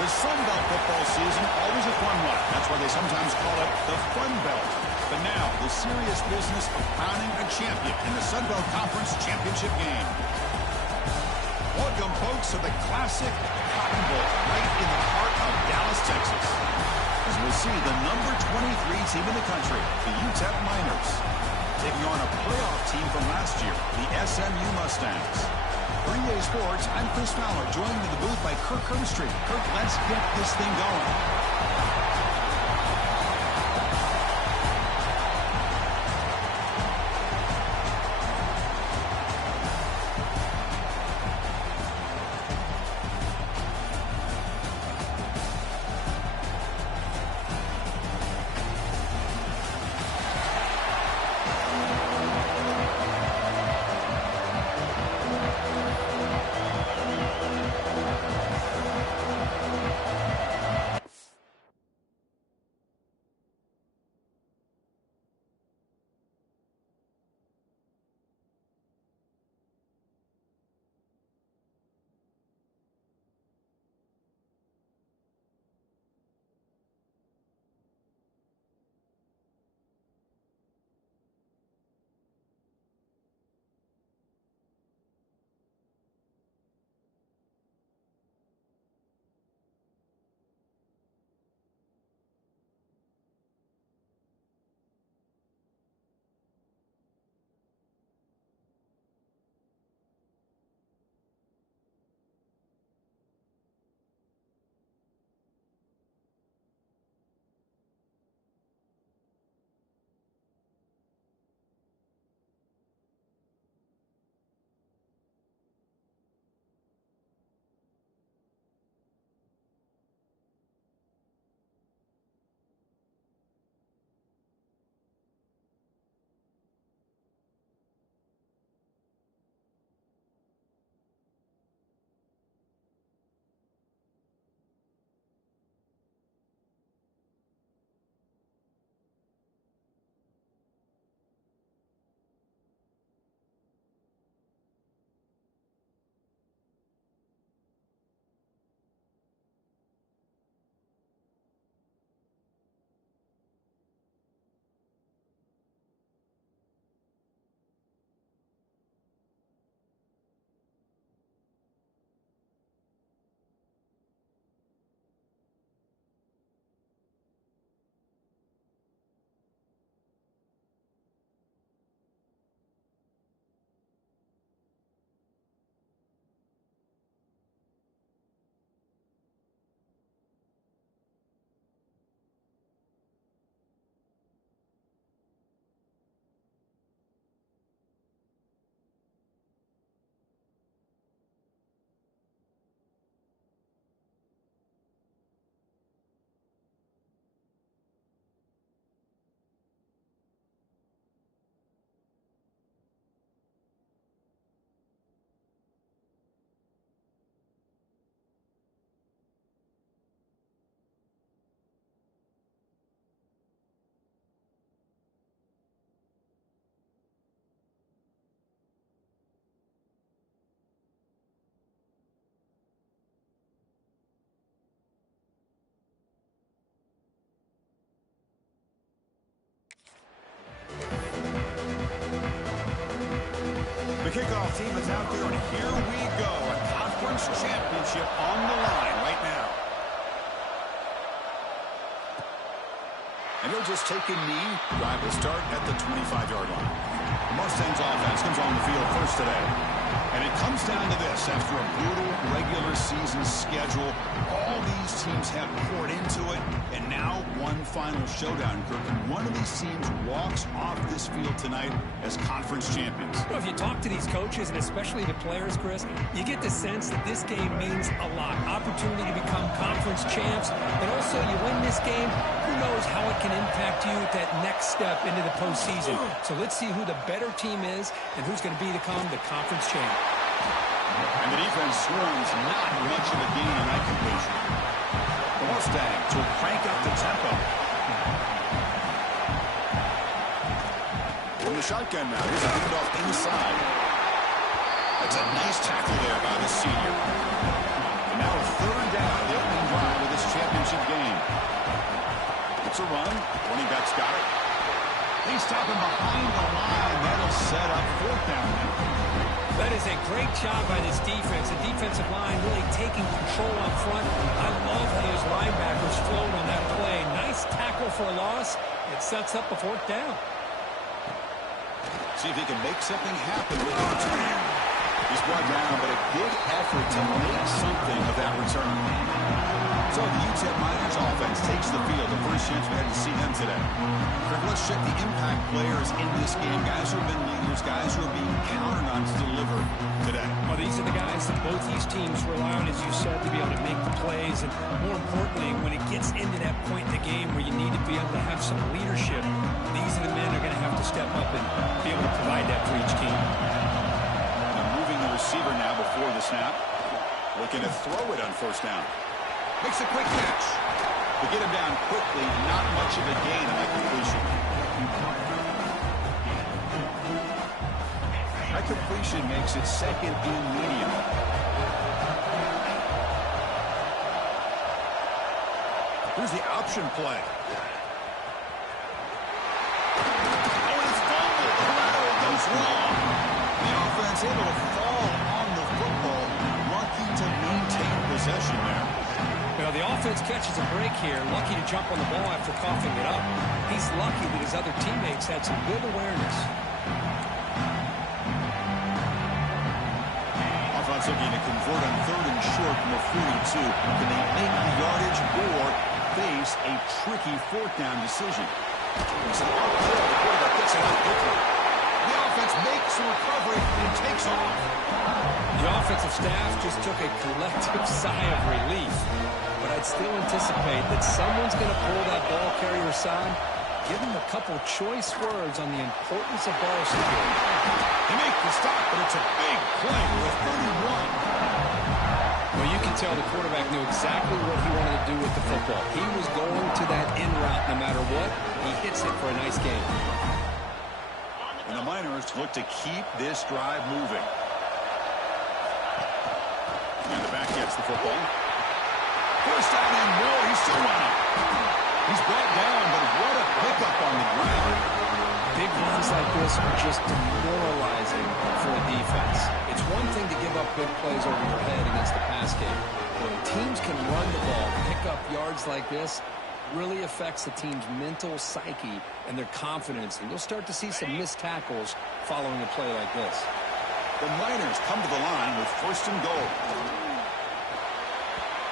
The Sun Belt football season, always a fun one. That's why they sometimes call it the Fun Belt. But now, the serious business of crowning a champion in the Sun Belt Conference Championship game. Welcome, folks, to the classic Cotton Bowl, right in the heart of Dallas, Texas. As we'll see, the number 23 team in the country, the UTEP Miners, taking on a playoff team from last year, the SMU Mustangs. For EA Sports, I'm Chris Fowler, joined in the booth by Kirk Herbstreit. Kirk, let's get this thing going. The kickoff team is out there, and here we go. A conference championship on the line right now. And he'll just take a knee. Drive will start at the 25-yard line. The Mustangs offense comes on the field first today. And it comes down to this. After a brutal regular season schedule, all these teams have poured into it, and now one final showdown, Kirk. And one of these teams walks off this field tonight as conference champions. Well, if you talk to these coaches, and especially the players, Chris, you get the sense that this game means a lot. Opportunity to become conference champs, and also you win this game, who knows how it can impact you at that next step into the postseason. So let's see who the better team is and who's going to become the conference champ. And the defense swarms not much of a gain on that completion. The Mustangs will crank up the tempo. From the shotgun now, here's a handoff inside. That's a nice tackle there by the senior. And now a third down, the opening drive. game. It's a run. Running back's got it. He's stopping behind the line. That'll set up fourth down now. That is a great job by this defense. The defensive line really taking control up front. I love how those linebackers flowed on that play. Nice tackle for a loss. It sets up a fourth down. See if he can make something happen with the return. He's brought down, but a good effort to make something of that return. So the UTEP Miners offense takes the field. The first chance we had to see them today. Let's check the impact players in this game. Guys who have been leaders, guys who are being counted on to deliver today. Well, these are the guys that both these teams rely on, as you said, to be able to make the plays. And more importantly, when it gets into that point in the game where you need to be able to have some leadership, these are the men that are going to have to step up and be able to provide that for each team. Receiver now before the snap. Looking to throw it on first down. Makes a quick catch. To get him down quickly, not much of a gain on that completion. That completion makes it second and medium. Here's the option play. Oh, it's fumbled. The lateral goes wrong. The offense able to fall on the football. Lucky to maintain possession there. Well, the offense catches a break here. Lucky to jump on the ball after coughing it up. He's lucky that his other teammates had some good awareness. Offense looking to convert on third and short from a 42. Can they make the yardage or face a tricky fourth down decision? It's an uphill. The quarterback gets it out quickly. The offense makes a recovery and takes off. The offensive staff just took a collective sigh of relief. But I'd still anticipate that someone's going to pull that ball carrier aside, give him a couple choice words on the importance of ball security. He makes the stop, but it's a big play with 31. Well, you can tell the quarterback knew exactly what he wanted to do with the football. He was going to that in route no matter what. He hits it for a nice gain. And the Miners look to keep this drive moving. And the back gets the football. First down and more. He's still running. He's brought down, but what a pickup on the ground. Big runs like this are just demoralizing for a defense. It's one thing to give up big plays over your head against the pass game. When teams can run the ball, pick up yards like this, really affects the team's mental psyche and their confidence. And you'll start to see some missed tackles following a play like this. The Miners come to the line with first and goal.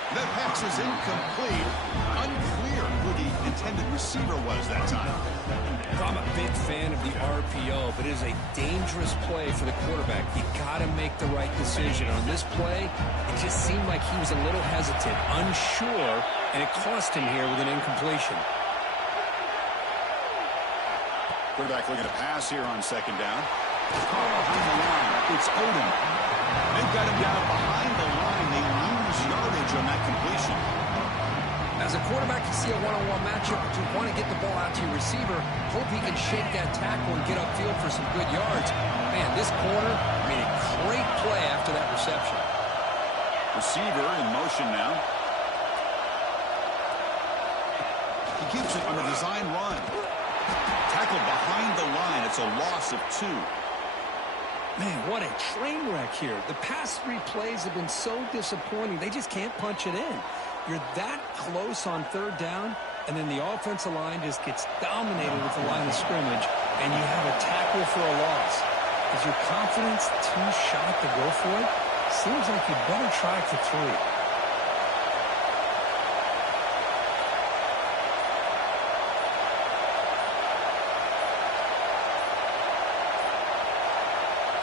That pass is incomplete. Unclear who the intended receiver was that time. I'm a big fan of the RPO, but it is a dangerous play for the quarterback. You got to make the right decision. On this play, it just seemed like he was a little hesitant, unsure, and it cost him here with an incompletion. Quarterback looking to pass here on second down. Behind the line, it's Odom. They've got him down behind the line. They lose yardage on that completion. As a quarterback, you see a one-on-one matchup, but you want to get the ball out to your receiver. Hope he can shake that tackle and get upfield for some good yards. Man, this corner made a great play after that reception. Receiver in motion now. He keeps it on a design run. Tackled behind the line. It's a loss of 2. Man, what a train wreck here. The past 3 plays have been so disappointing. They just can't punch it in. You're that close on third down, and then the offensive line just gets dominated with the line of scrimmage, and you have a tackle for a loss. Is your confidence too shot to go for it? Seems like you better try for 3.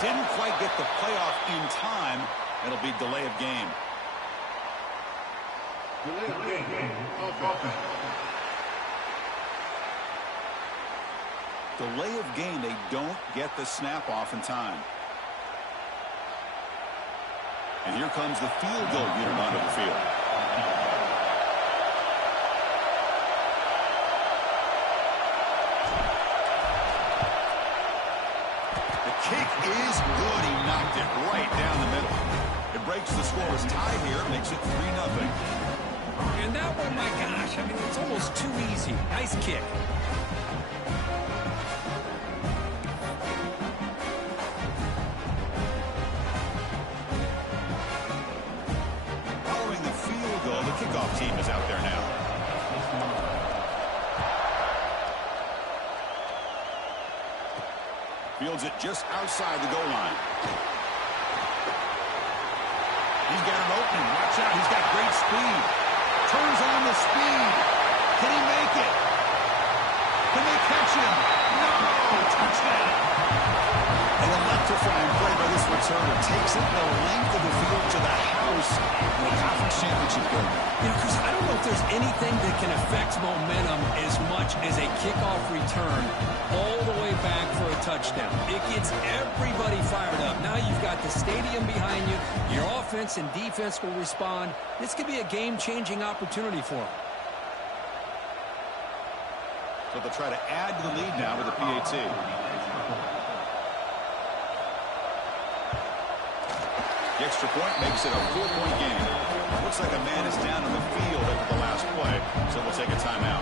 Didn't quite get the playoff in time. It'll be delay of game. Delay of game. They don't get the snap off in time. And here comes the field goal unit onto the field. Kick is good. He knocked it right down the middle. It breaks the scoreless tie here, makes it 3-0. And that one, my gosh, I mean, it's almost too easy. Nice kick. Following the field goal, the kickoff team is out there now. Fields it just outside the goal line. He's got an opening. Watch out. He's got great speed. Turns on the speed. Can he make it? Can they catch him? No! Touchdown! An electrifying play by this returner. Takes it the length of the field to the house in the conference championship game. You know, Chris, I don't know if there's anything that can affect momentum as much as a kickoff return all the way back for a touchdown. It gets everybody fired up. Now you've got the stadium behind you. Your offense and defense will respond. This could be a game-changing opportunity for them. So they'll try to add to the lead now with a PAT. The extra point makes it a 4-point game. Looks like a man is down on the field after the last play, so we'll take a timeout.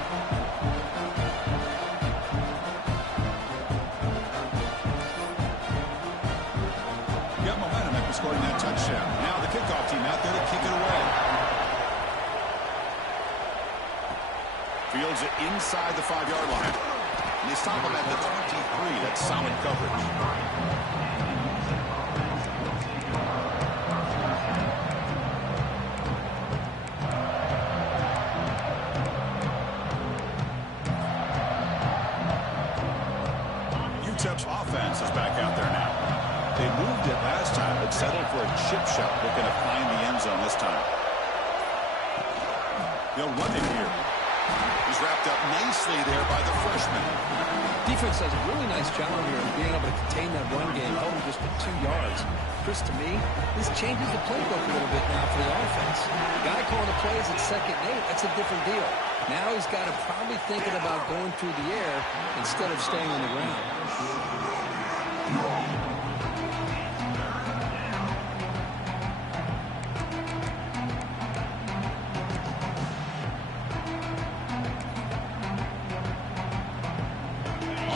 Got momentum after scoring that touchdown. Now the kickoff team out there to kick it away. Fields it inside the 5-yard line. And they stop him at the 23. That's solid coverage. UTEP's offense is back out there now. They moved it last time, but settled for a chip shot, looking to find the end zone this time. They'll run it here. He's wrapped up nicely there by the freshman. Defense does a really nice job here of being able to contain that run game, held him just at 2 yards. Chris, to me, this changes the playbook a little bit now for the offense. The guy calling the plays at 2nd and 8, that's a different deal. Now he's got to probably thinking about going through the air instead of staying on the ground.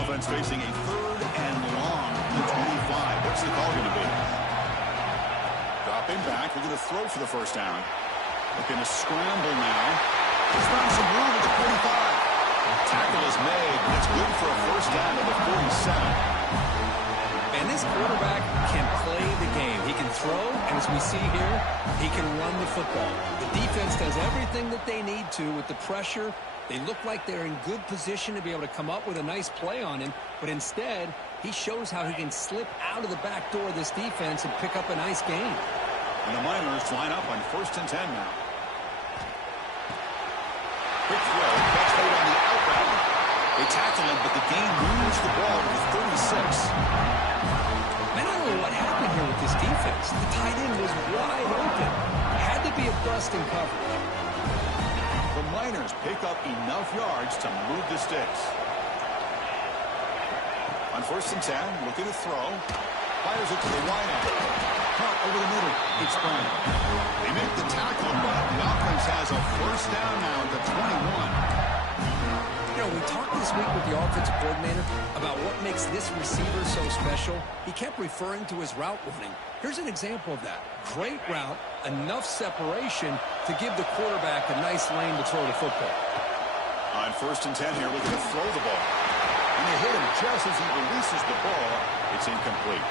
Offense facing a 3rd and long from the 25. What's the call going to be? Dropping back. We're going to throw for the first down. Looking to scramble now. He's found some room at the 45. Tackle is made, and it's good for a first down at the 47. And this quarterback can play the game. He can throw, and as we see here, he can run the football. The defense does everything that they need to with the pressure. They look like they're in good position to be able to come up with a nice play on him, but instead, he shows how he can slip out of the back door of this defense and pick up a nice gain. And the Miners line up on 1st and 10 now. Quick throw, catch made on the out route. They tackle him, but the gain moves the ball to the 36. Man, I don't know what happened here with this defense. The tight end was wide open. Had to be a bust in coverage. The Miners pick up enough yards to move the sticks. On 1st and 10, looking to throw. Fires it to the wideout. Caught over the middle. It's Brown. They make the tackle, but the offense has a first down now at the 21. You know, we talked this week with the offensive coordinator about what makes this receiver so special. He kept referring to his route running. Here's an example of that. Great route, enough separation to give the quarterback a nice lane to throw the football. On 1st and 10 here, looking to throw the ball. And they hit him just as he releases the ball. It's incomplete.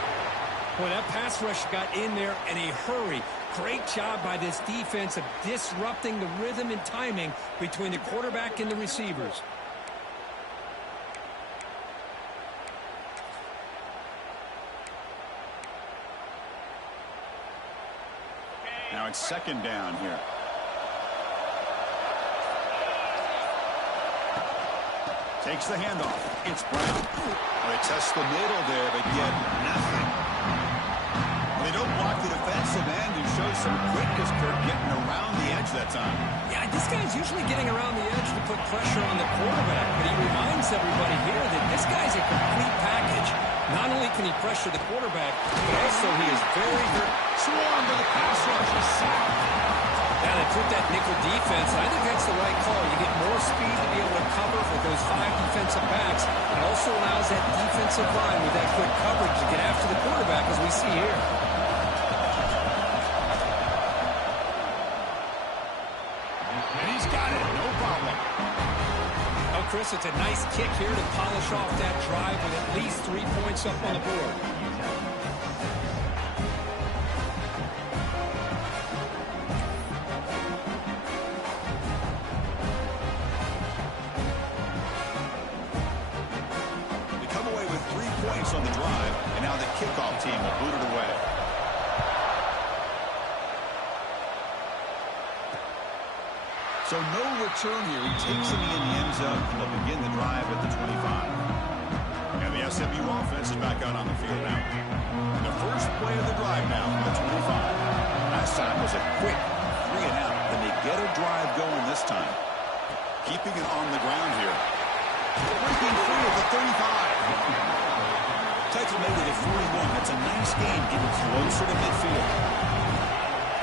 Boy, that pass rush got in there in a hurry. Great job by this defense of disrupting the rhythm and timing between the quarterback and the receivers. Now it's 2nd down here. Takes the handoff. It's Brown. Well, they test the middle there, but yet nothing. They don't block the defensive end, who shows some quickness for getting around the edge that time. Yeah, this guy's usually getting around the edge to put pressure on the quarterback, but he reminds everybody here that this guy's a complete package. Not only can he pressure the quarterback, but also he is very good. Swarm to the pass rush. He's sacked. Yeah, they put that nickel defense, and I think that's the right call. You get more speed to be able to cover for those 5 defensive backs. It also allows that defensive line with that quick coverage to get after the quarterback, as we see here. And he's got it, no problem. Oh, Chris, it's a nice kick here to polish off that drive with at least 3 points up on the board. On the drive, and now the kickoff team will boot it away. So no return here. He takes it in the end zone, and they'll begin the drive at the 25. And the SMU offense is back out on the field now. The first play of the drive now from the 25. Last time was a quick 3 and out, and they get a drive going this time. Keeping it on the ground here. Breaking free at the 35. Tackle made it at 41. That's a nice game, getting closer to midfield.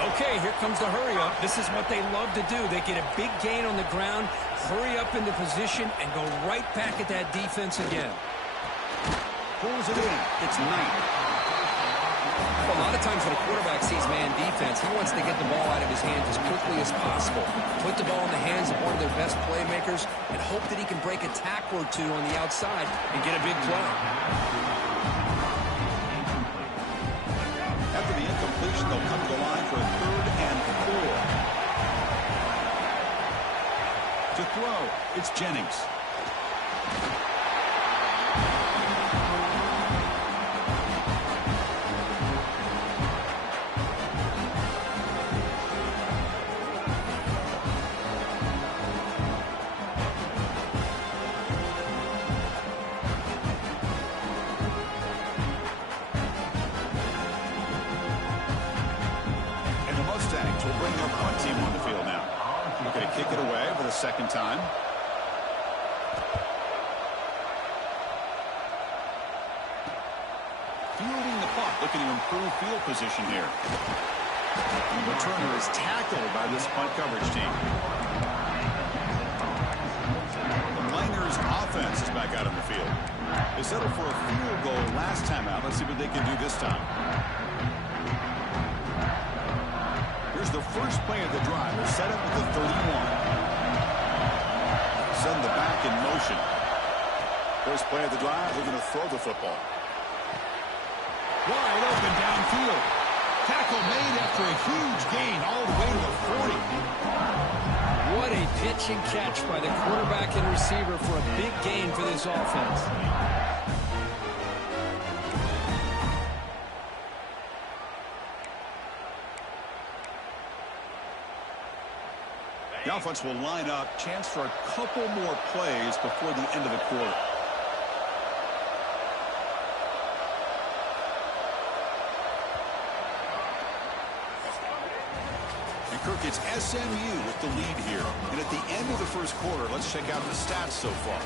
Okay, here comes the hurry up. This is what they love to do. They get a big gain on the ground, hurry up into position, and go right back at that defense again. Pulls it in. It's 9. Well, a lot of times when a quarterback sees man defense, he wants to get the ball out of his hands as quickly as possible. Put the ball in the hands of one of their best playmakers and hope that he can break a tackle or two on the outside and get a big play. After the incompletion, they'll come to the line for a 3rd and 4. To throw, it's Jennings. Will bring their punt team on the field now. They're going to kick it away for the 2nd time. Fielding the punt, looking to improve field position here. The returner is tackled by this punt coverage team. The Miners offense is back out on the field. They settled for a field goal last time out. Let's see what they can do this time. Here's the first play of the drive. They're set up at the 31. Send the back in motion. First play of the drive, they're going to throw the football. Wide open downfield. Tackle made after a huge gain all the way to the 40. What a pitch and catch by the quarterback and receiver for a big gain for this offense. The offense will line up. Chance for a couple more plays before the end of the quarter. And Kirk, it's SMU with the lead here. And at the end of the first quarter, let's check out the stats so far.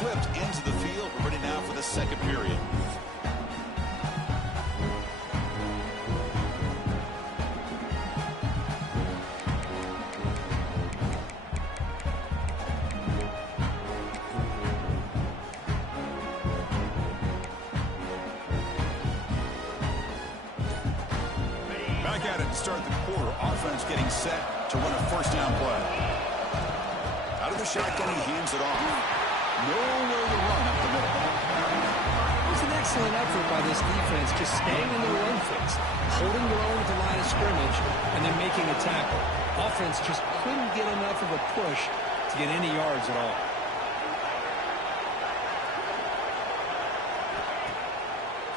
Flipped into the field. We're ready now for the 2nd period. Back at it to start the quarter. Offense getting set to run a 1st down play. Out of the shotgun, he hands it off. Nowhere to run up the middle. It was an excellent effort by this defense, just staying in the run fix, holding their own at the line of scrimmage, and then making a tackle. Offense just couldn't get enough of a push to get any yards at all.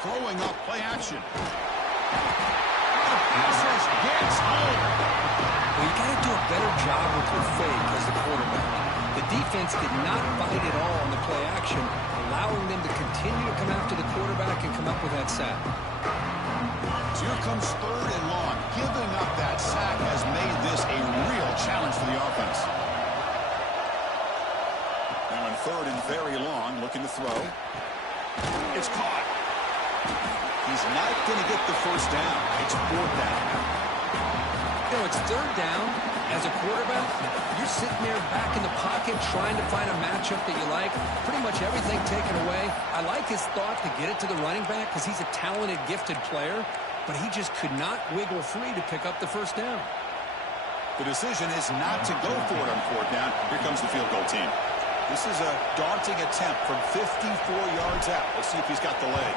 Throwing up, play action. The pass rush gets home. Well, you got to do a better job with your fake as the quarterback. The defense did not bite at all on the play action, allowing them to continue to come after the quarterback and come up with that sack. So here comes 3rd and long. Giving up that sack has made this a real challenge for the offense. Now on third and very long, looking to throw. It's caught. He's not going to get the first down. It's fourth down. You know, it's third down. As a quarterback, you're sitting there back in the pocket trying to find a matchup that you like. Pretty much everything taken away. I like his thought to get it to the running back because he's a talented, gifted player, but he just could not wiggle free to pick up the first down. The decision is not to go for it on fourth down. Here comes the field goal team. This is a daunting attempt from 54 yards out. Let's see if he's got the leg.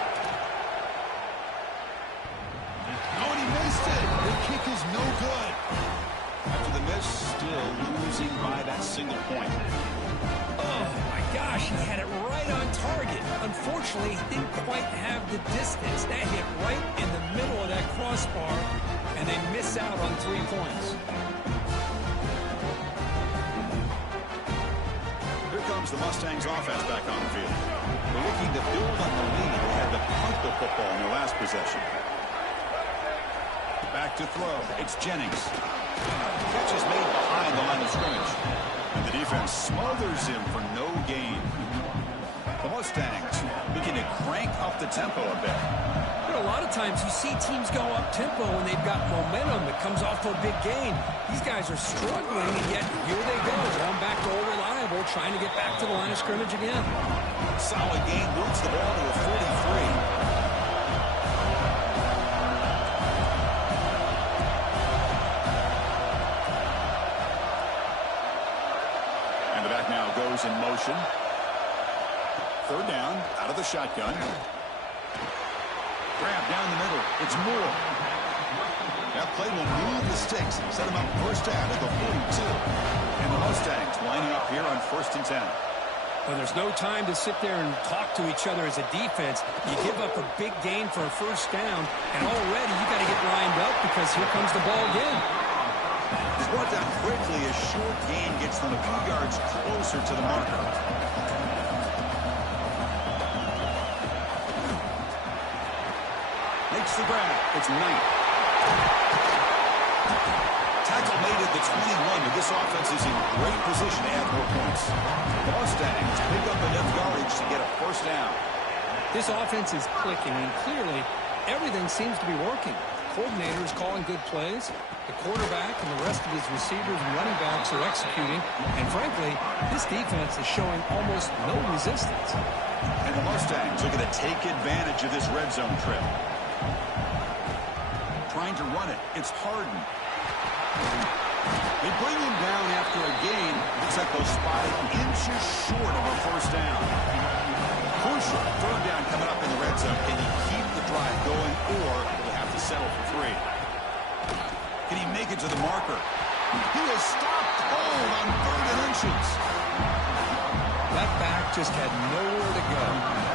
Oh, and he missed it. The kick is no good. After the miss, still losing by that single point. Oh, my gosh, he had it right on target. Unfortunately, he didn't quite have the distance. That hit right in the middle of that crossbar, and they miss out on 3 points. Here comes the Mustangs offense back on the field. They're looking to build on the lead. They had to punt the football in their last possession. Back to throw. It's Jennings. Catch is made behind the line of scrimmage. And the defense smothers him for no gain. The Mustangs begin to crank up the tempo a bit. You know, a lot of times you see teams go up-tempo when they've got momentum that comes off a big gain. These guys are struggling, and yet here they go. Going back to old reliable, trying to get back to the line of scrimmage again. Solid gain, moves the ball to a 43. Now goes in motion. Third down, out of the shotgun. Grab down the middle. It's Moore. That play will move the sticks. Set him up first down at the 42. And the Mustangs lining up here on 1st and 10. Well, there's no time to sit there and talk to each other as a defense. You give up a big gain for a first down, and already you got to get lined up because here comes the ball again. He's brought down quickly. A short gain gets them a few yards closer to the marker. Makes the grab. It's Knight. Tackle made at the 21, but this offense is in great position to add more points. The Mustangs pick up enough yardage to get a first down. This offense is clicking, and clearly everything seems to be working. Coordinator is calling good plays. The quarterback and the rest of his receivers and running backs are executing. And frankly, this defense is showing almost no resistance. And the Mustangs are going to take advantage of this red zone trip. Trying to run it. It's Harden. They bring him down after a gain. Looks like they'll spot it inches short of a first down. Crucial. Third down coming up in the red zone. Can he keep the drive going, or will he have to settle for 3? Can he make it to the marker? He is stopped cold on 3rd and inches. That back just had nowhere to go.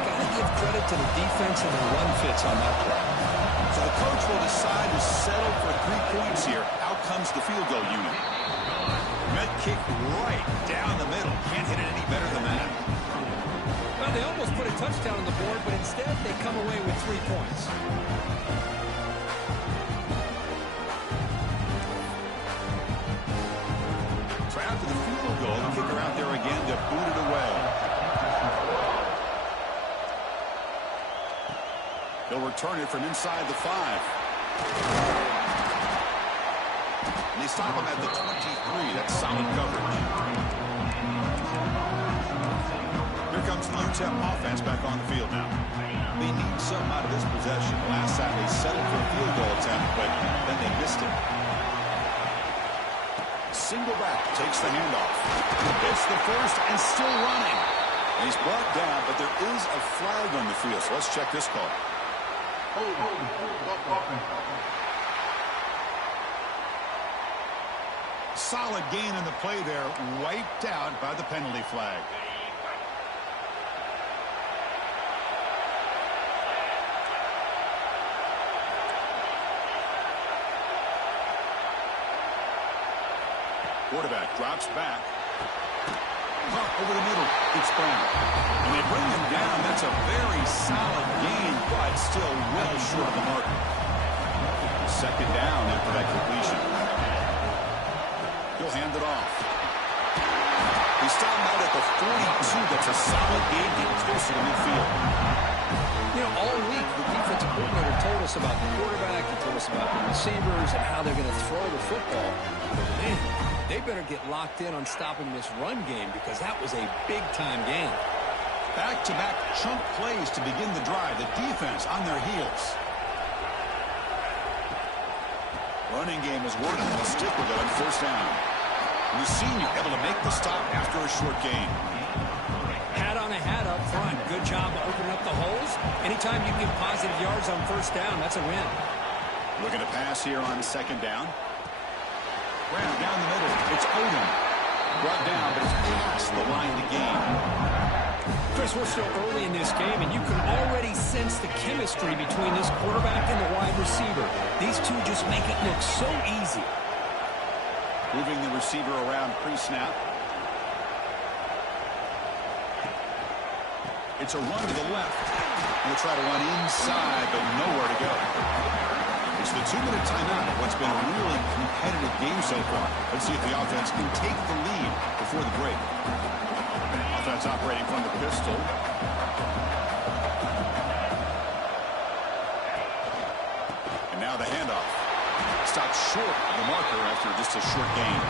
Got to give credit to the defense and the run fits on that play. So the coach will decide to settle for 3 points here. Out comes the field goal unit. Met kick right down the middle. Can't hit it any better than that. Well, they almost put a touchdown on the board, but instead they come away with 3 points. So after the field goal, the kicker out there again to boot it away. They'll return it from inside the 5. And they stop him at the 23. That's solid coverage. Here comes the UTEP offense back on the field now. They need something out of this possession. Last time they settled for a field goal attempt, but then they missed it. Single back takes the handoff. It's the first and still running. And he's brought down, but there is a flag on the field. So let's check this call. Solid gain in the play there, wiped out by the penalty flag. Quarterback drops back. Pop over the middle. It's Brown. And they bring him down. That's a very solid gain, but still well short of the mark. Second down after that completion. He'll hand it off. He He stopped out at the 42. That's a solid gain, getting closer to midfield. You know, all week, the defensive coordinator told us about the quarterback. He told us about the receivers and how they're going to throw the football. But, man, they better get locked in on stopping this run game because that was a big-time game. Back-to-back chunk plays to begin the drive. The defense on their heels. Running game is working. They'll stick with it on first down. And the senior able to make the stop after a short gain. Hat on a hat up front. Good job of opening up the holes. Anytime you get positive yards on first down, that's a win. Looking to pass here on second down. Graham down the middle. It's Odom. Brought down, but it's past the line to gain. Chris, we're still early in this game, and you can already sense the chemistry between this quarterback and the wide receiver. These two just make it look so easy. Moving the receiver around pre-snap. It's a run to the left. We'll try to run inside, but nowhere to go. It's the 2-minute timeout of what's been a really competitive game so far. Let's see if the offense can take the lead before the break. Offense operating from the pistol. And now the handoff. Stopped short of the marker after just a short gain.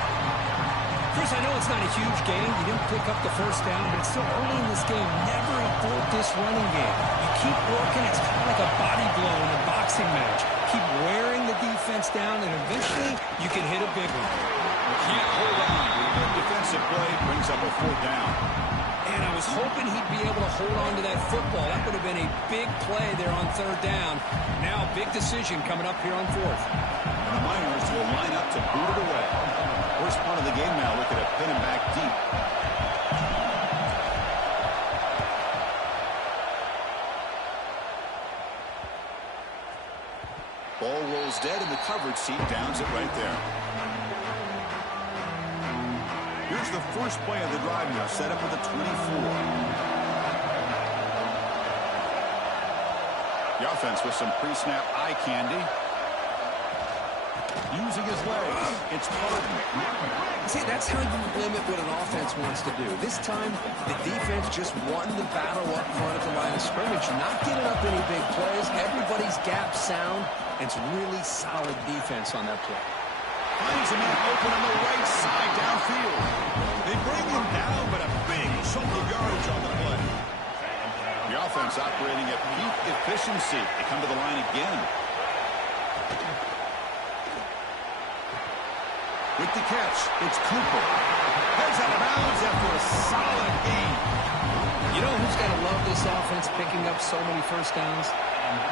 Chris, I know it's not a huge gain. You didn't pick up the first down, but it's still early in this game. Never abort this running game. You keep working. It's kind of like a body blow in a boxing match. Keep wearing the defense down, and eventually you can hit a big one. Can't hold on. Good defensive play brings up a fourth down. And I was hoping he'd be able to hold on to that football. That would have been a big play there on third down. Now, big decision coming up here on fourth. And the Miners will line up to boot it away. First part of the game now, looking at pin him back deep. Ball rolls dead in the coverage seat, downs it right there. Here's the first play of the drive now, set up at the 24. The offense with some pre-snap eye candy. Using his legs. It's Pardon. See, that's how you limit what an offense wants to do. This time, the defense just won the battle up front at the line of scrimmage. Not giving up any big plays. Everybody's gap sound. And it's really solid defense on that play. Finds a man open on the right side downfield. They bring him down, but a big chunk of yardage on the play. The offense operating at peak efficiency. They come to the line again. With the catch, it's Cooper. Heads out of bounds after a solid gain. You know who's got to love this offense picking up so many first downs?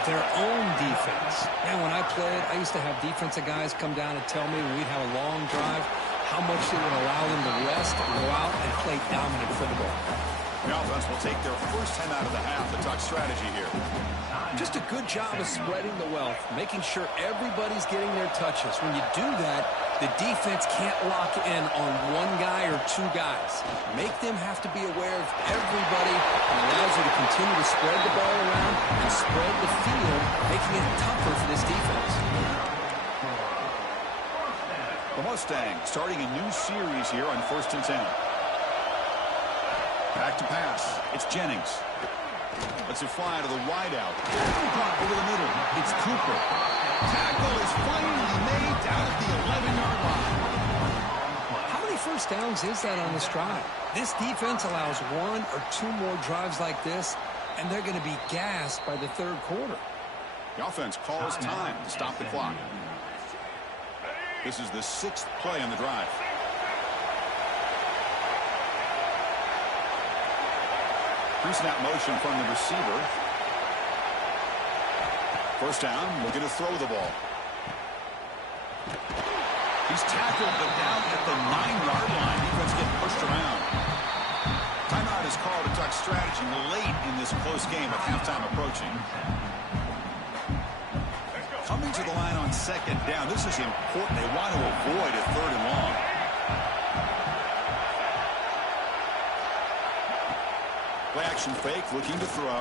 Their own defense. Man, when I played, I used to have defensive guys come down and tell me when we'd have a long drive how much they would allow them to rest and go out and play dominant football. The offense will take their first 10 out of the half to talk strategy here. Just a good job of spreading the wealth, making sure everybody's getting their touches. When you do that, the defense can't lock in on one guy or two guys. Make them have to be aware of everybody and allows you to continue to spread the ball around and spread the field, making it tougher for this defense. The Mustangs starting a new series here on 1st and 10. Back to pass. It's Jennings. Lets it fly to the wideout. Over the middle. It's Cooper. Tackle is finally made down at the 11-yard line. How many first downs is that on this drive? This defense allows one or two more drives like this, and they're going to be gassed by the third quarter. The offense calls time to stop the clock. This is the 6th play on the drive. Pre-snap motion from the receiver. First down, looking to throw the ball. He's tackled, but down at the 9-yard line. Defense getting pushed around. Timeout is called to talk strategy late in this close game with halftime approaching. Coming to the line on second down. This is important. They want to avoid a 3rd and long. Play action fake, looking to throw.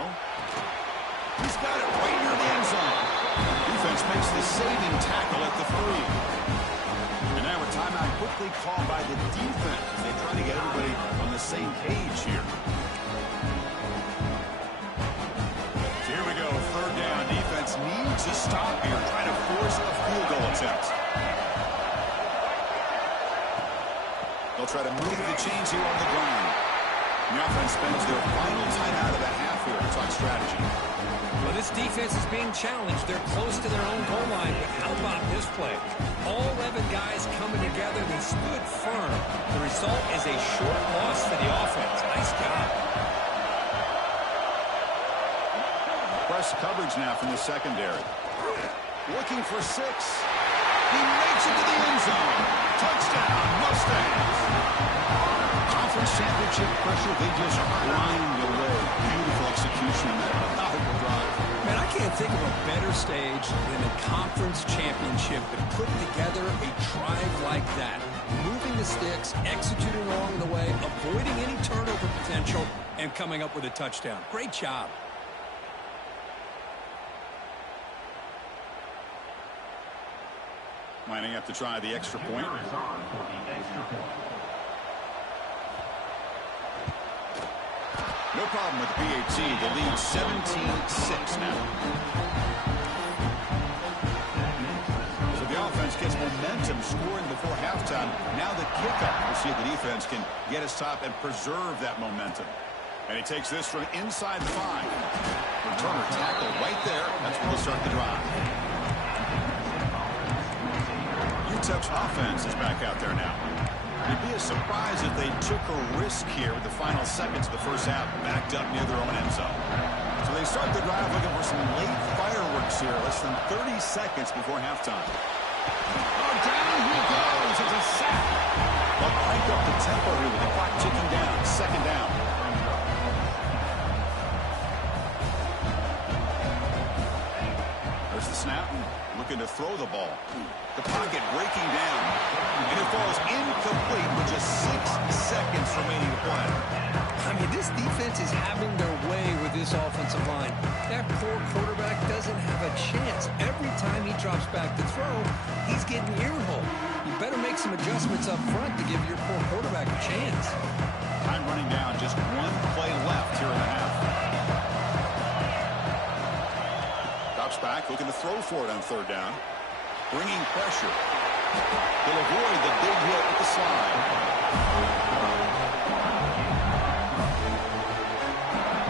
He's got it right near the end zone. Defense makes the saving tackle at the 3. And now a timeout put play call by the defense as they try to get everybody on the same page here. So here we go, third down. Defense needs a stop here, trying to force a field goal attempt. They'll try to move the chains here on the ground. The offense spends their final timeout of the half here to talk strategy. Well, this defense is being challenged. They're close to their own goal line, but how about this play? All 11 guys coming together. They stood firm. The result is a short loss for the offense. Nice job. Press coverage now from the secondary. Looking for 6. He makes it to the end zone. Touchdown, Mustangs. Conference championship pressure, they just grind away. Beautiful execution in that methodical drive. Man, I can't think of a better stage than a conference championship to put together a drive like that. Moving the sticks, executing along the way, avoiding any turnover potential, and coming up with a touchdown. Great job. Lining up to try the extra point. No problem with the PAT. The lead 17-6 now. So the offense gets momentum scoring before halftime. Now the kickoff. We'll see if the defense can get a stop and preserve that momentum. And he takes this from inside the 5. Returner tackle right there. That's where we'll start the drive. UTEP's offense is back out there now. It'd be a surprise if they took a risk here with the final seconds of the first half, backed up near their own end zone. So they start the drive looking for some late fireworks here, less than 30 seconds before halftime. Oh, down he goes. It's a sack. They'll crank up the tempo here with the clock ticking down. Second down. There's the snap. Looking to throw the ball. The pocket breaking down. And it falls incomplete with just 6 seconds remaining to play. I mean, this defense is having their way with this offensive line. That poor quarterback doesn't have a chance. Every time he drops back to throw, he's getting earholed. You better make some adjustments up front to give your poor quarterback a chance. Time running down. Just 1 play left here in the half. Drops back, looking to throw for it on third down. Bringing pressure. They'll avoid the big hit with the slide.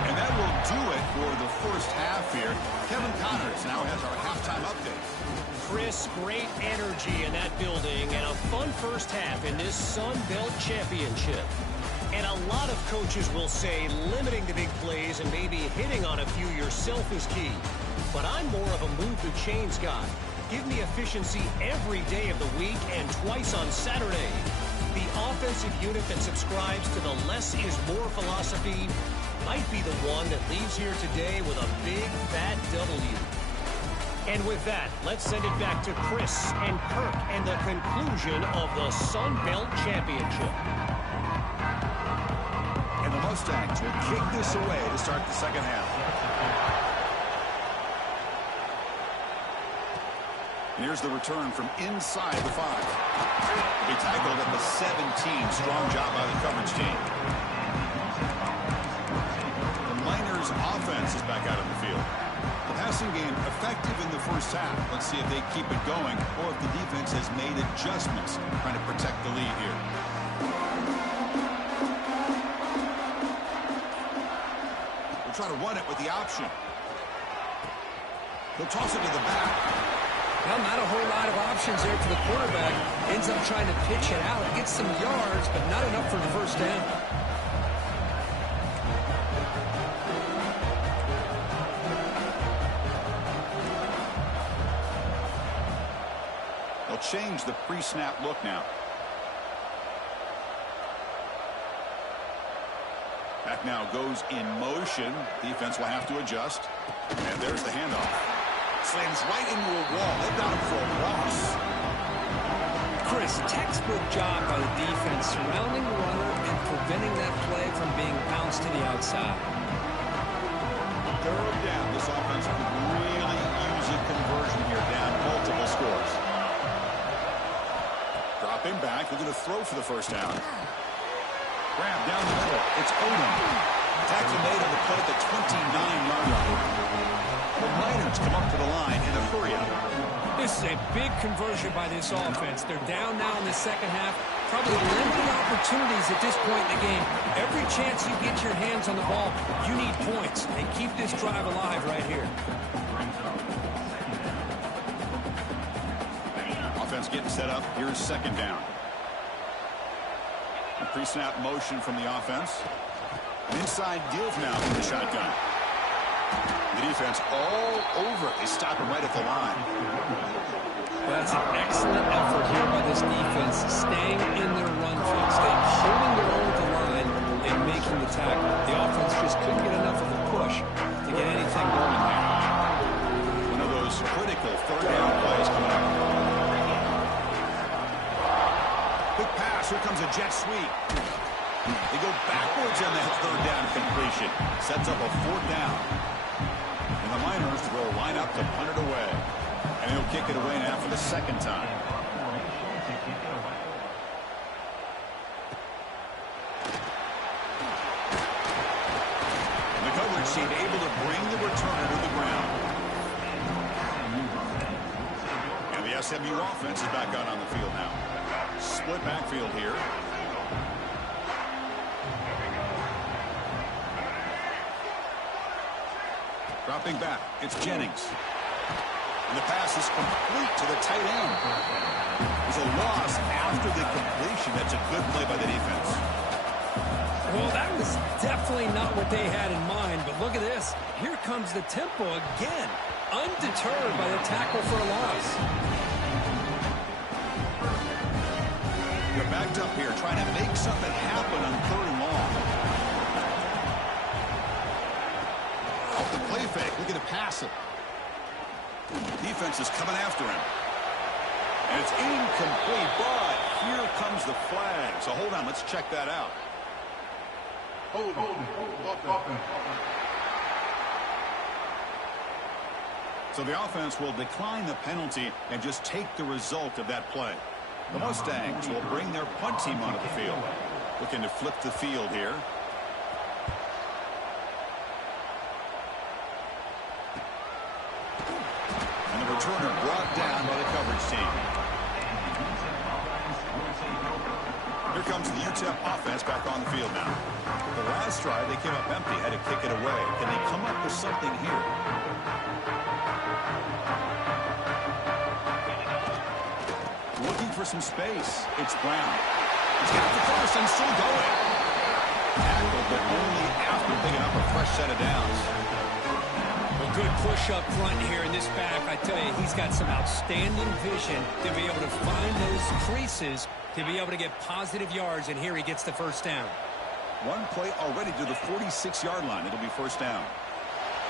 And that will do it for the first half here. Kevin Connors now has our halftime update. Chris, great energy in that building and a fun first half in this Sun Belt Championship. And a lot of coaches will say limiting the big plays and maybe hitting on a few yourself is key. But I'm more of a move the chains guy. Give me efficiency every day of the week and twice on Saturday. The offensive unit that subscribes to the less is more philosophy might be the one that leaves here today with a big fat W. And with that, let's send it back to Chris and Kirk and the conclusion of the Sun Belt Championship. And the Mustangs will kick this away to start the second half. And here's the return from inside the 5. He tackled at the 17. Strong job by the coverage team. The Miners offense is back out in the field. The passing game effective in the first half. Let's see if they keep it going or if the defense has made adjustments trying to protect the lead here. We'll try to run it with the option. He'll toss it to the back. Well, not a whole lot of options there for the quarterback. Ends up trying to pitch it out. Gets some yards, but not enough for the first down. They'll change the pre-snap look now. That now goes in motion. Defense will have to adjust. And there's the handoff. Slams right into a wall. They've got him for a loss. Chris, textbook job by the defense surrounding the runner and preventing that play from being bounced to the outside. Third down. This offense could really use a conversion here, down multiple scores. Drop Dropping back, looking to throw for the first down. Grab down the middle. It's Odom. Tackle made on the play at the 29-yard line. The Niners come up to the line in a hurry-up. This is a big conversion by this offense. They're down now in the second half. Probably limited opportunities at this point in the game. Every chance you get your hands on the ball, you need points. They keep this drive alive right here. Offense getting set up. Here's second down. A pre-snap motion from the offense. An inside give now from the shotgun. The defense all over it. They stop him right at the line. That's an excellent effort here by this defense, staying in their run fit, staying holding their own at the line and making the tackle. The offense just couldn't get enough of a push to get anything going there. One of those critical third down plays coming up. Quick pass. Here comes a jet sweep. They go backwards on that third down completion. Sets up a fourth down. And the Niners will line up to punt it away. And he'll kick it away now for the second time. And the coverage team able to bring the returner to the ground. And the SMU offense is back out on the field now. Split backfield here. Dropping back, it's Jennings. And the pass is complete to the tight end. There's a loss after the completion. That's a good play by the defense. Well, that was definitely not what they had in mind, but look at this. Here comes the tempo again, undeterred by the tackle for a loss. They're backed up here, trying to make something happen on third and long. Off the play fake, looking to pass it. Defense is coming after him. And it's incomplete, but here comes the flag. So hold on, let's check that out. So the offense will decline the penalty and just take the result of that play. The Mustangs will bring their punt team onto the field. Looking to flip the field here. And the returner brought down by the coverage team. Here comes the UTEP offense back on the field now. The last drive, they came up empty, had to kick it away. Can they come up with something here? Looking for some space. It's Brown. He's got the first and still going. Tackled, but only after picking up a fresh set of downs. A good push up front here in this back. I tell you, he's got some outstanding vision to be able to find those creases, to be able to get positive yards, and here he gets the first down. One play already to the 46-yard line. It'll be first down.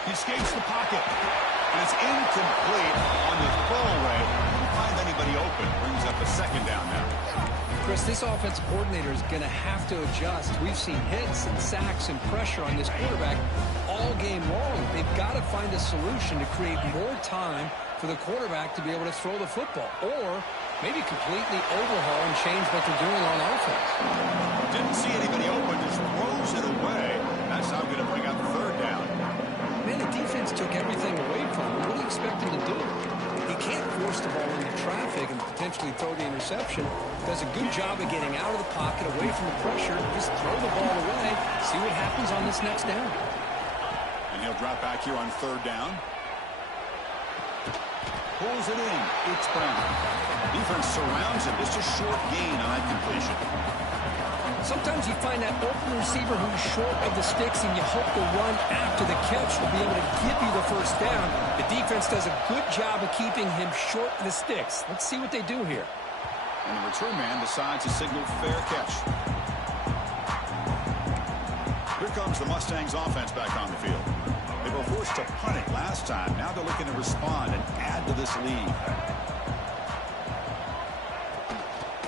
He escapes the pocket, and it's incomplete on the throwaway. Can't find anybody open. Brings up a second down now. Chris, this offensive coordinator is going to have to adjust. We've seen hits and sacks and pressure on this quarterback all game long. They've got to find a solution to create more time for the quarterback to be able to throw the football, or maybe completely overhaul and change what they're doing on offense. Didn't see anybody open, just throws it away. That's how I'm going to bring out the third down. Man, the defense took everything away from him. What do you expect him to do? He can't force the ball into traffic and potentially throw the interception. Does a good job of getting out of the pocket, away from the pressure. Just throw the ball away. See what happens on this next down. And he'll drop back here on third down. Pulls it in. It's Brown. Defense surrounds him. Just a short gain on that completion. Sometimes you find that open receiver who's short of the sticks, and you hope the run after the catch will be able to give you the first down. The defense does a good job of keeping him short of the sticks. Let's see what they do here. And the return man decides to signal fair catch. Here comes the Mustangs offense back on the field. They were forced to punt it last time. Now they're looking to respond and add to this lead.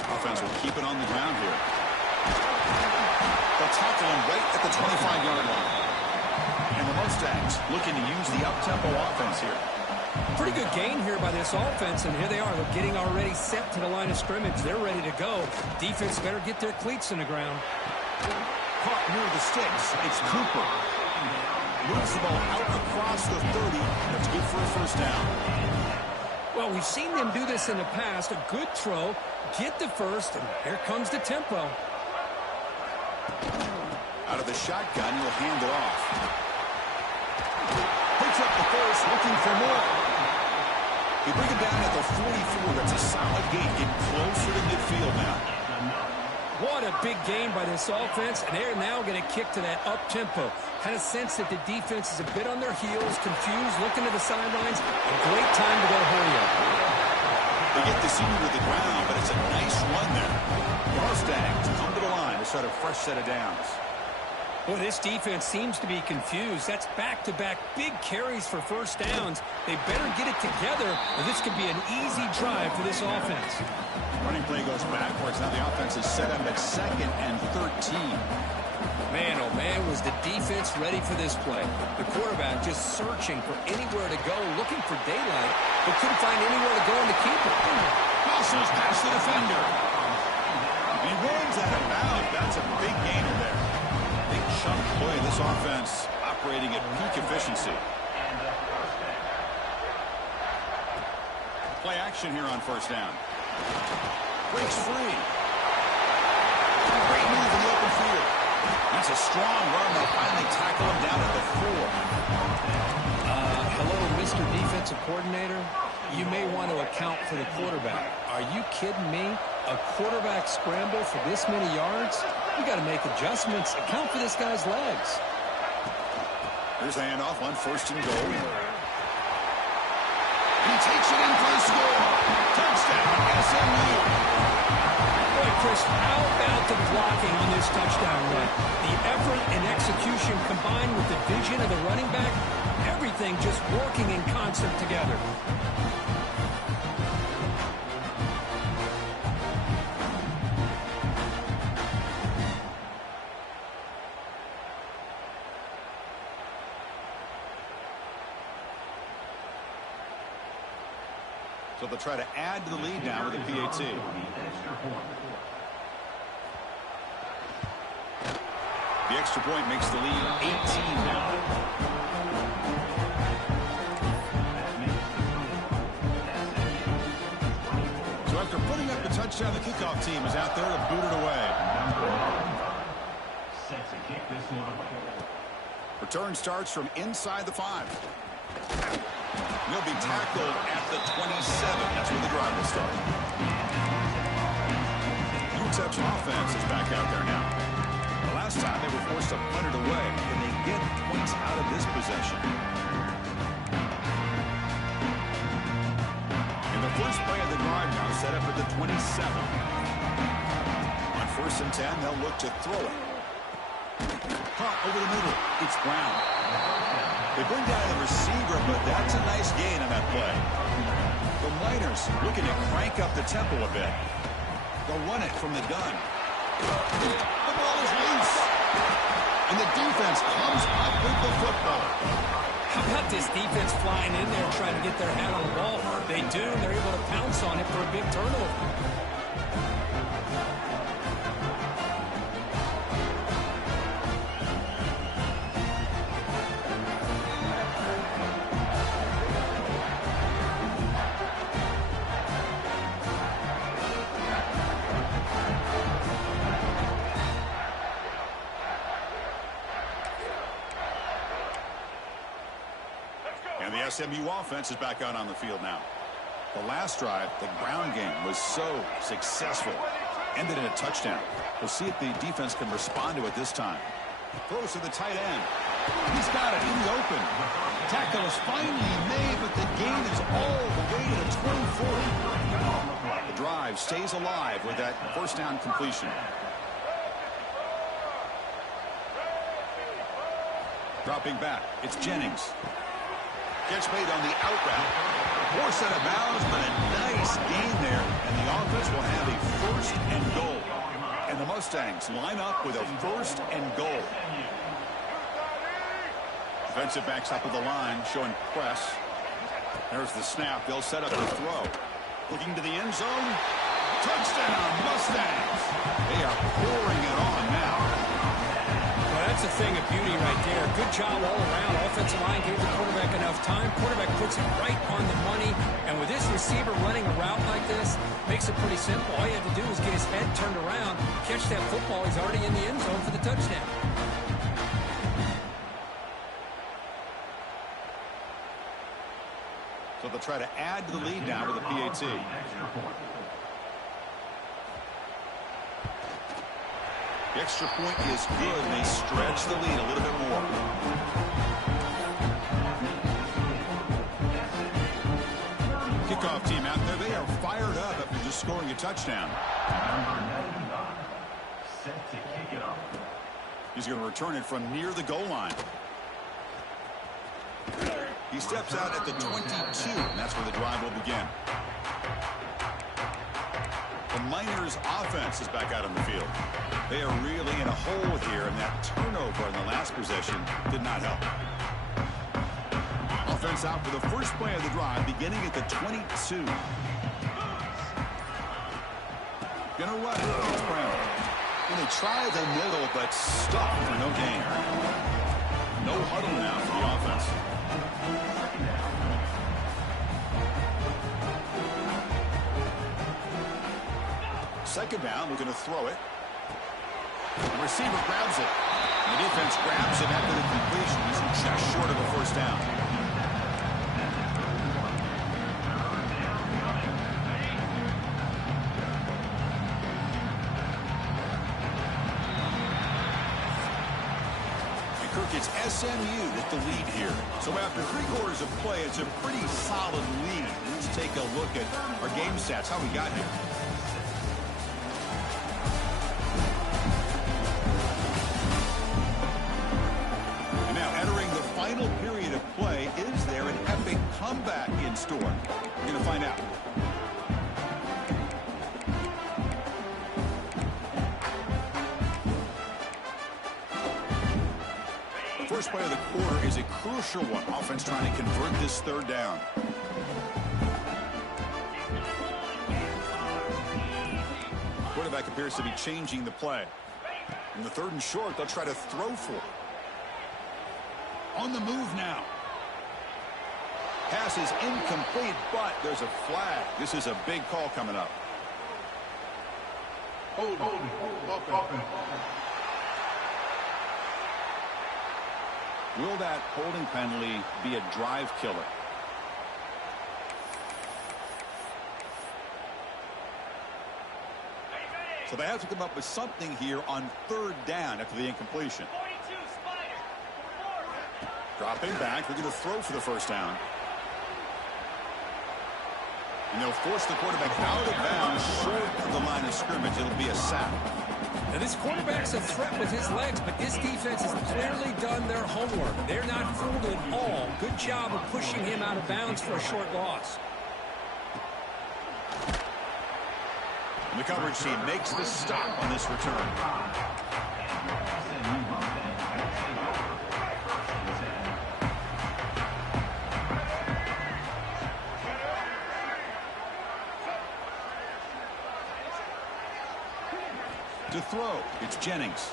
Offense will keep it on the ground here. They'll tackle him right at the 25-yard line. And the Mustangs looking to use the up-tempo offense here. Pretty good gain here by this offense, and here they are. They're getting already set to the line of scrimmage. They're ready to go. Defense better get their cleats in the ground. Caught near the sticks. It's Cooper. Moves the ball out across the 30. That's good for a first down. Well, we've seen them do this in the past. A good throw, get the first, and here comes the tempo. Out of the shotgun, he'll hand it off. Picks up the first, looking for more. They bring it down at the 44. That's a solid gain. Get closer to midfield now. What a big gain by this offense, and they're now going to kick to that up-tempo. Kind of sense that the defense is a bit on their heels, confused, looking to the sidelines. A great time to go hurry up. They get the senior to the ground, but it's a nice run there. The Mustangs come to the line to start a fresh set of downs. Boy, this defense seems to be confused. That's back-to-back big carries for first downs. They better get it together, or this could be an easy drive for this offense. Running play goes backwards. Now the offense is set up at 2nd and 13. Man, oh man, was the defense ready for this play. The quarterback just searching for anywhere to go, looking for daylight, but couldn't find anywhere to go in the keeper. Crosses past the defender. He runs out of bounds. That's a big gainer there. Big chunk play. This offense operating at peak efficiency. Play action here on first down. Breaks free. Great move in the open field. That's a strong run. They'll finally tackle him down at the 4. Hello, Mr. Defensive Coordinator. You may want to account for the quarterback. Are you kidding me? A quarterback scramble for this many yards? You got to make adjustments. Account for this guy's legs. Here's a handoff on 1st and goal. He takes it in for the score. Touchdown, SMU. Boy, Chris, how about the blocking on this touchdown run? The effort and execution combined with the vision of the running back, everything just working in concert together. So they'll try to add to the lead now with a PAT. The extra point makes the lead 18 now. So after putting up the touchdown, the kickoff team is out there to boot it away. Return starts from inside the 5. He'll be tackled at the 27. That's where the drive will start. UTEP's offense is back out there now. The last time they were forced to punt it away, and they get points out of this possession. And the first play of the drive now set up at the 27. On 1st and 10, they'll look to throw it. Caught over the middle. It's Brown. They bring down the receiver, but that's a nice gain on that play. The Miners looking to crank up the tempo a bit. They'll run it from the gun. The ball is loose. And the defense comes up with the football. How about this defense flying in there trying to get their hand on the ball? They do, and they're able to pounce on it for a big turnover. And the SMU offense is back out on the field now. The last drive, the ground game, was so successful. Ended in a touchdown. We'll see if the defense can respond to it this time. Throws to the tight end. He's got it in the open. Tackle is finally made, but the gain is all the way to the 24. The drive stays alive with that first down completion. Dropping back, it's Jennings. Catch made on the out route. Poor set of bounds, but a nice gain there. And the offense will have a 1st and goal. And the Mustangs line up with a 1st and goal. Defensive backs up of the line, showing press. There's the snap. They'll set up the throw. Looking to the end zone. Touchdown, Mustangs. They are pouring it on now. Well, that's a thing of beauty right there. Good job all around. Offensive line gave the quarterback enough time. Quarterback puts it right on the money. And with this receiver running a route like this, makes it pretty simple. All you have to do is get his head turned around, catch that football. He's already in the end zone for the touchdown. So they'll try to add to the lead now with a PAT. The extra point is good, and they stretch the lead a little bit more. Kickoff team out there. They are fired up after just scoring a touchdown. Set to kick it off. He's going to return it from near the goal line. He steps out at the 22, and that's where the drive will begin. The Miners' offense is back out on the field. They are really in a hole here, and that turnover in the last possession did not help. Offense out for the first play of the drive, beginning at the 22. Gonna run it. It's Brown. And they try the middle, but stopped for no gain. No huddle now for the offense. Second down, we're going to throw it. The receiver grabs it. The defense grabs it after the completion. He's just short of a first down. And Kirk, it's SMU with the lead here. So after 3 quarters of play, it's a pretty solid lead. Let's take a look at our game stats, how we got here. Final period of play. Is there an epic comeback in store? We're going to find out. The first play of the quarter is a crucial one. Offense trying to convert this third down. Quarterback appears to be changing the play. In the 3rd and short, they'll try to throw for it. On the move now. Pass is incomplete, but there's a flag. This is a big call coming up. Hold. Will that holding penalty be a drive killer? So they have to come up with something here on 3rd down after the incompletion. Dropping back, they're going to throw for the first down. And they'll force the quarterback out of bounds short of the line of scrimmage. It'll be a sack. Now this quarterback's a threat with his legs, but this defense has clearly done their homework. They're not fooled at all. Good job of pushing him out of bounds for a short loss. And the coverage team makes the stop on this return. To throw, it's Jennings.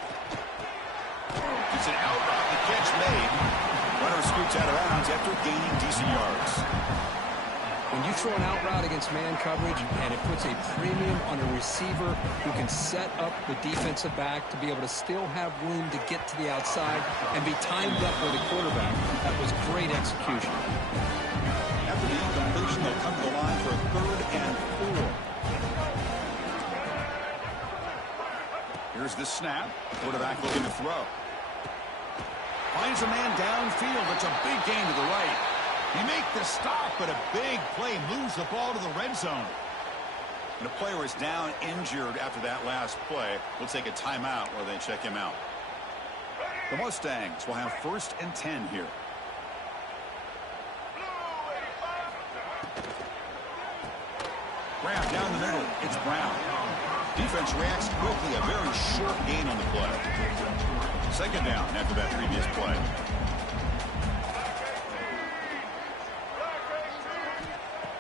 It's an out route. The catch made. Runner scoots out of bounds after gaining decent yards. When you throw an out route against man coverage, and it puts a premium on a receiver who can set up the defensive back to be able to still have room to get to the outside and be timed up with the quarterback, that was great execution. After the incompletion, they'll come to the line for a 3rd and 4. Here's the snap. Quarterback looking to throw. Finds a man downfield. It's a big gain to the right. You make the stop, but a big play moves the ball to the red zone. And the player is down injured after that last play. We'll take a timeout while they check him out. The Mustangs will have 1st and 10 here. Grab down the middle. It's Brown. Defense reacts quickly. A very short gain on the play. 2nd down after that previous play.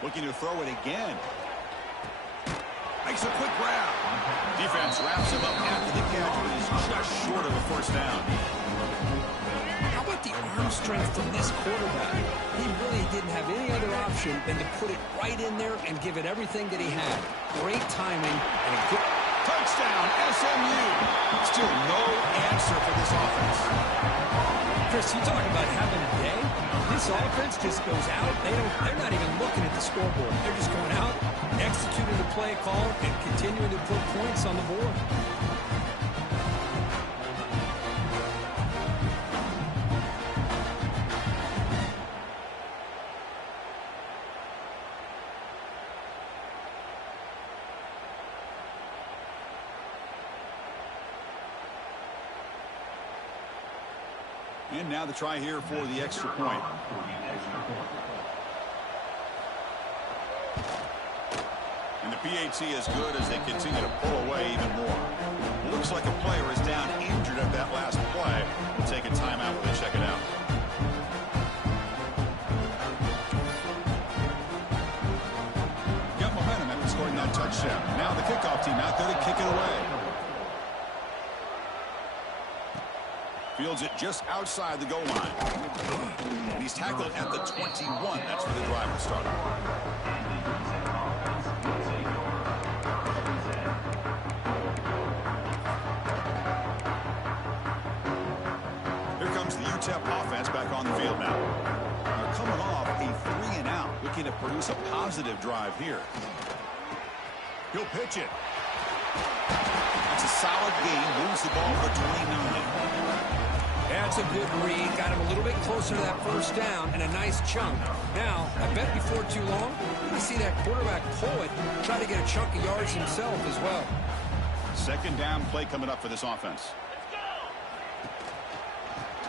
Looking to throw it again. Makes a quick grab. Defense wraps him up after the catch, but he's just short of a first down. How about the arm strength from this quarterback? He really didn't have any other option than to put it right in there and give it everything that he had. Great timing and a good... Touchdown, SMU. Still no answer for this offense. Chris, you talk about having a day. This offense just goes out. They're not even looking at the scoreboard. They're just going out, executing the play call, and continuing to put points on the board. And now the try here for the extra point. And the PAT is good as they continue to pull away even more. Looks like a player is down injured at that last play. We'll take a timeout when they check it out. Got momentum after scoring that touchdown. Now the kickoff team out there to kick it away. Fields it just outside the goal line. And he's tackled at the 21. That's where the drive will start. Here comes the UTEP offense back on the field now. They're coming off a 3-and-out, looking to produce a positive drive here. He'll pitch it. That's a solid gain. Moves the ball for 29. That's a good read. Got him a little bit closer to that first down and a nice chunk. Now, I bet before too long, we're going to see that quarterback pull it, try to get a chunk of yards himself as well. Second down play coming up for this offense.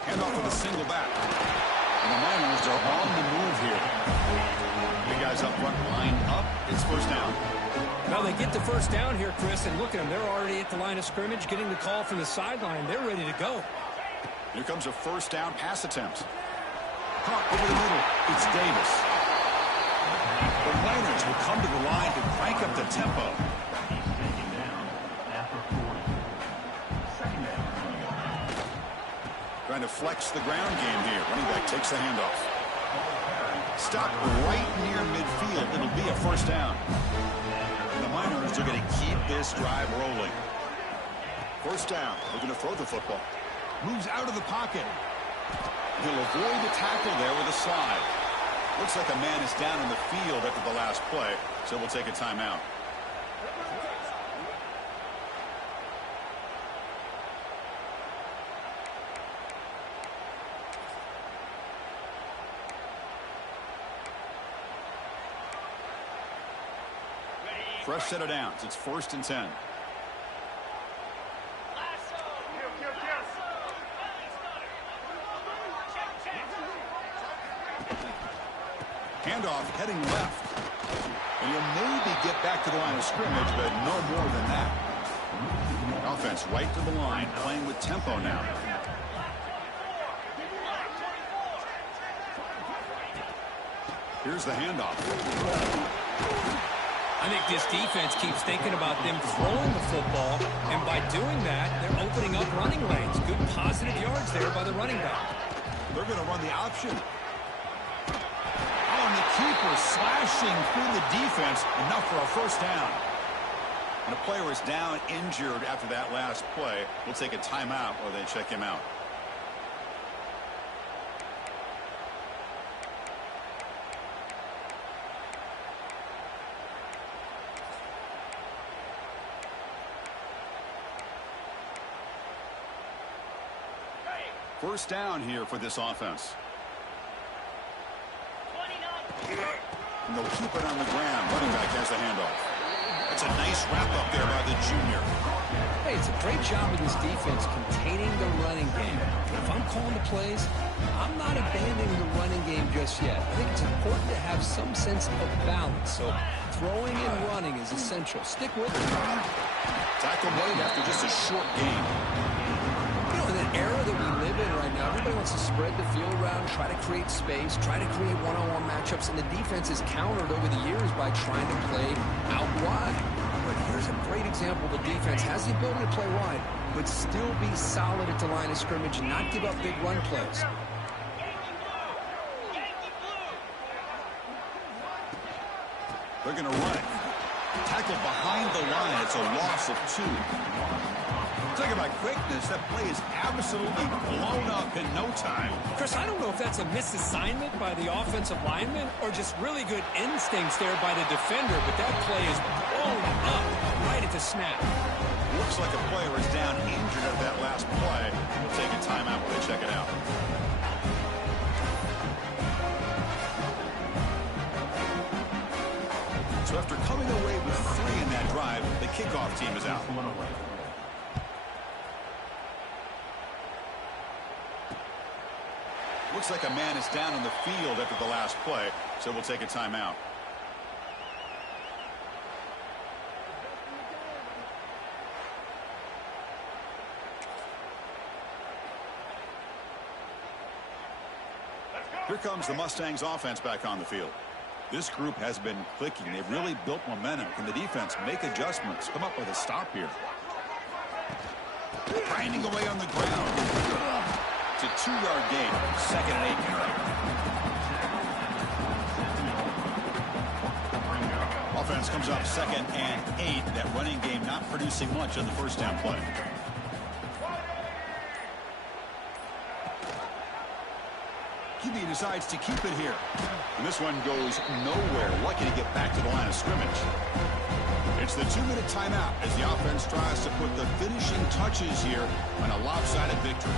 Hand off with a single back. And the Miners are on the move here. Big guys up front, line up. It's first down. Well, they get the first down here, Chris, and look at them. They're already at the line of scrimmage, getting the call from the sideline. They're ready to go. Here comes a first down pass attempt. Caught over the middle. It's Davis. The Miners will come to the line to crank up the tempo. Trying to flex the ground game here. Running back takes the handoff. Stop right near midfield. It'll be a first down. And the Miners are going to keep this drive rolling. First down. Looking to throw the football. Moves out of the pocket. He'll avoid the tackle there with a slide. Looks like a man is down in the field after the last play, so we'll take a timeout. Fresh set of downs. It's 1st and 10. Handoff heading left. And he'll maybe get back to the line of scrimmage, but no more than that. Offense right to the line, playing with tempo now. Here's the handoff. I think this defense keeps thinking about them throwing the football, and by doing that, they're opening up running lanes. Good positive yards there by the running back. They're going to run the option. And the keeper slashing through the defense, enough for a first down. And a player is down injured after that last play. We'll take a timeout or they check him out. First down here for this offense. And they'll keep it on the ground. Running back has the handoff. That's a nice wrap-up there by the junior. Hey, it's a great job of this defense containing the running game. If I'm calling the plays, I'm not abandoning the running game just yet. I think it's important to have some sense of balance. So throwing and running is essential. Stick with it. Tackle made after just a short game. You know, and then era that we live in right now, everybody wants to spread the field around, try to create space, try to create one-on-one matchups, and the defense is countered over the years by trying to play out wide. But here's a great example. The defense has the ability to play wide, but still be solid at the line of scrimmage and not give up big run plays. They're going to run it. Tackle behind the line. It's a loss of 2. Talk about quickness. That play is absolutely blown up in no time. Chris, I don't know if that's a misassignment by the offensive lineman or just really good instincts there by the defender, but that play is blown up right at the snap. Looks like a player is down injured at that last play. We'll take a timeout while they check it out. So after coming away with 3 in that drive, the kickoff team is out. Looks like a man is down on the field after the last play, so we'll take a timeout. Here comes the Mustangs offense back on the field. This group has been clicking. They've really built momentum. Can the defense make adjustments? Come up with a stop here. Grinding away on the ground. It's a 2-yard gain. 2nd and 8. Offense comes up 2nd and 8. That running game not producing much on the first down play. QB decides to keep it here. And this one goes nowhere. Lucky to get back to the line of scrimmage. It's the 2-minute timeout as the offense tries to put the finishing touches here on a lopsided victory.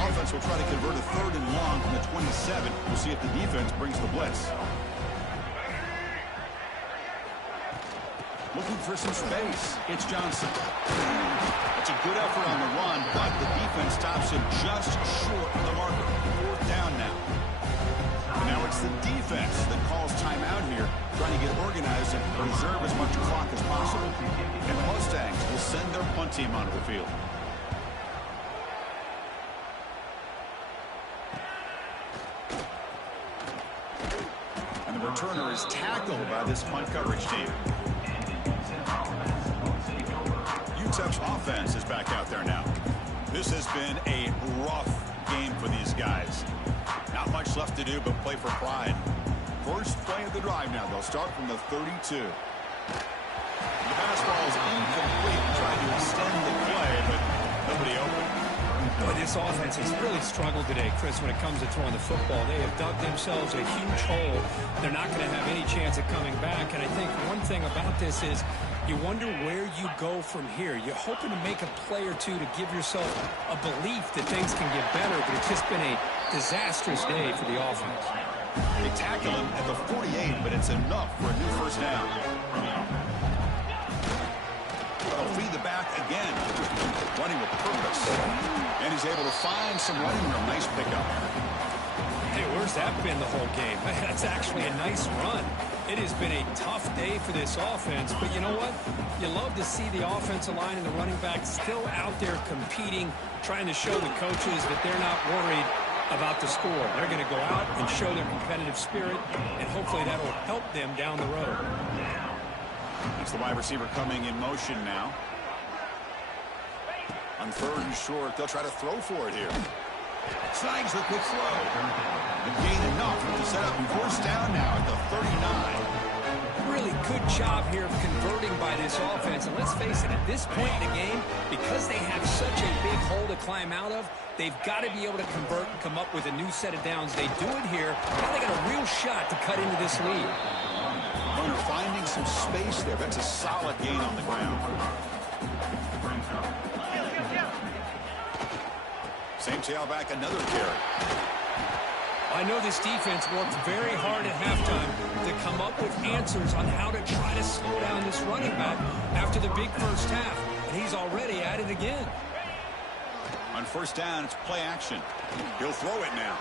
Offense will try to convert a 3rd and long from the 27. We'll see if the defense brings the blitz. Looking for some space. It's Johnson. It's a good effort on the run, but the defense stops him just short of the marker. 4th down now. And now it's the defense that calls timeout here, trying to get organized and preserve as much clock as possible. And the Mustangs will send their punt team onto the field. And the returner is tackled by this punt coverage team. UTEP's offense is back out there now. This has been a rough game for these guys. Not much left to do but play for pride. First play of the drive now. They'll start from the 32. The pass ball is incomplete. Trying to extend the play, but nobody open. Boy, this offense has really struggled today, Chris, when it comes to throwing the football. They have dug themselves a huge hole. They're not going to have any chance of coming back. And I think one thing about this is you wonder where you go from here. You're hoping to make a play or two to give yourself a belief that things can get better, but it's just been a disastrous day for the offense. They tackle him at the 48, but it's enough for a new first down. They'll feed the back again. Running with purpose. And he's able to find some running room. Nice pickup. Hey, where's that been the whole game? That's actually a nice run. It has been a tough day for this offense, but you know what? You love to see the offensive line and the running back still out there competing, trying to show the coaches that they're not worried about the score. They're going to go out and show their competitive spirit, and hopefully that will help them down the road. It's the wide receiver coming in motion now. On 3rd and short, they'll try to throw for it here. Snags the quick throw. And gain enough to set up first down now at the 39. Really good job here of converting by this offense. And let's face it, at this point in the game, because they have such a big hole to climb out of, they've got to be able to convert and come up with a new set of downs. They do it here. Now they got a real shot to cut into this lead. Runner finding some space there. That's a solid gain on the ground. Same tailback, another carry. I know this defense worked very hard at halftime to come up with answers on how to try to slow down this running back after the big first half. And he's already at it again. On first down, it's play action. He'll throw it now.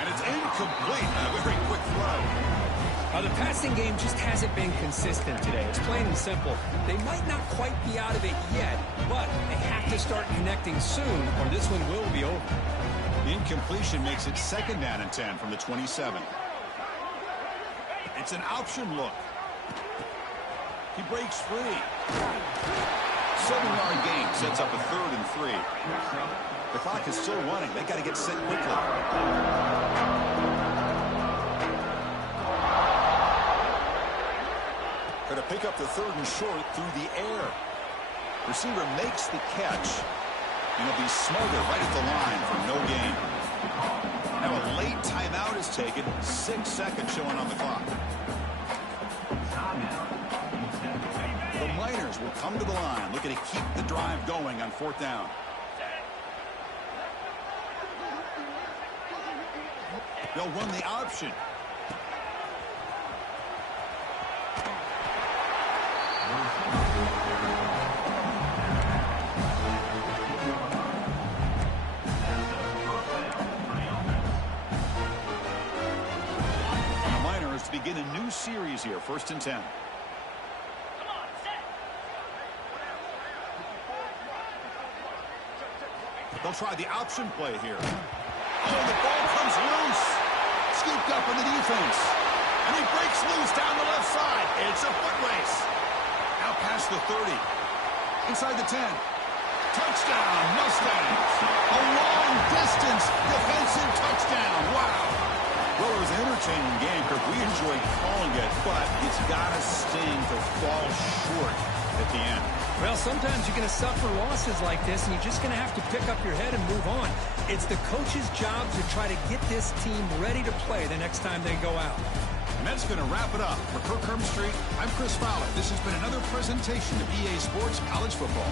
And it's incomplete. A very quick throw. The passing game just hasn't been consistent today. It's plain and simple. They might not quite be out of it yet, but they have to start connecting soon or this one will be over. Incompletion makes it 2nd down and 10 from the 27. It's an option look. He breaks free. 7-yard gain sets up a 3rd and 3. The clock is still running. They got to get set quickly. Going to pick up the 3rd and short through the air. Receiver makes the catch. And he'll be smothered right at the line for no gain. Now a late timeout is taken. 6 seconds showing on the clock. The Miners will come to the line, looking to keep the drive going on 4th down. They'll run the option. The Miners to begin a new series here, 1st and 10. They'll try the option play here. Oh, the ball comes loose. Scooped up in the defense. And he breaks loose down the left side. It's a foot race. Out past the 30. Inside the 10. Touchdown, Mustangs. A long-distance defensive touchdown. Wow. Well, it was an entertaining game, Kirk. We enjoyed calling it, but it's got to sting to fall short at the end. Well, sometimes you're going to suffer losses like this, and you're just going to have to pick up your head and move on. It's the coach's job to try to get this team ready to play the next time they go out. And that's going to wrap it up. For Kirk Street, I'm Chris Fowler. This has been another presentation of EA Sports College Football.